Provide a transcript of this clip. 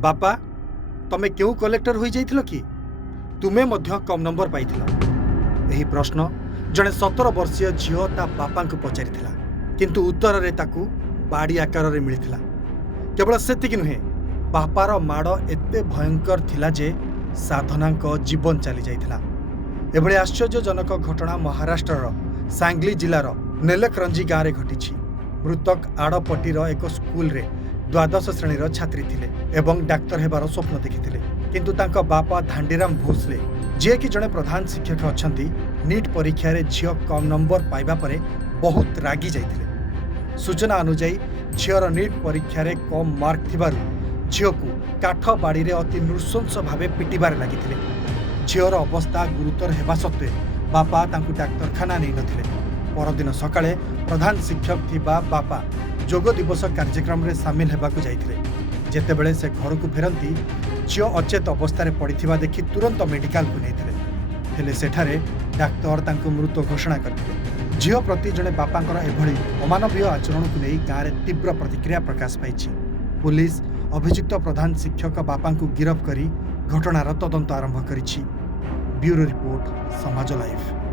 बापा तमे क्यों कलेक्टर हो जाइथिलो कि तुमे मध्य कम नंबर पाइथिलो? एही प्रश्न जड़े 17 वर्षीय झील ता बापा को पचारिथिला किंतु उत्तर रे ताकू बाड़ी आकार रे मिलिथिला। केवल सेतिक नुहे बापार माड़ एते भयंकर थिला जे साधना जीवन चली जाइथिला। एभली आश्चर्यजनक घटना महाराष्ट्रर सांगली जिलार नेलकरंजी गाँव में घटी। मृतक आड़पटीर एक स्कूल रे द्वादश श्रेणीर छात्री थिले एवं डाक्तर हेबार स्वप्न देखिथिले किंतु तांका बापा धांडीराम भोसले जे कि जड़े प्रधान शिक्षक अछंती नीट परीक्षा रे झियो कम नंबर पाइबा परे बहुत रागी जाइथिले। सूचना अनुसार झियर नीट परीक्षा रे कम मार्क थिबारु झियो को काठ बाड़ी रे अति नृशंस भावे पिटिबार लागिथिले। झियर अवस्था गुरुतर हेबा सत्वे बापा तांकु डाक्तरखाना नै नथिले। परदिन सकाळे प्रधान शिक्षक थिबा बापा जोग दिवस कार्यक्रम रे सामिल हेबाकु जाइथिले। जेतेबेले से घर को फेरंती झियो अचेत अवस्था रे पड़िथिबा देखि तुरंत मेडिकल को नेथिले। हेले सेठारे डाक्तर तांकु मृत घोषणा करथिले। झियो प्रति जणे बापांकर एभली अमानवीय आचरण को नै गाँ रे तीव्र प्रतिक्रिया प्रकाश पाइछि। पुलिस अभियुक्त प्रधान शिक्षक बापांकु गिरफ करी घटनार तदंत आरंभ करिछि। ब्यूरो रिपोर्ट समाज लाइव।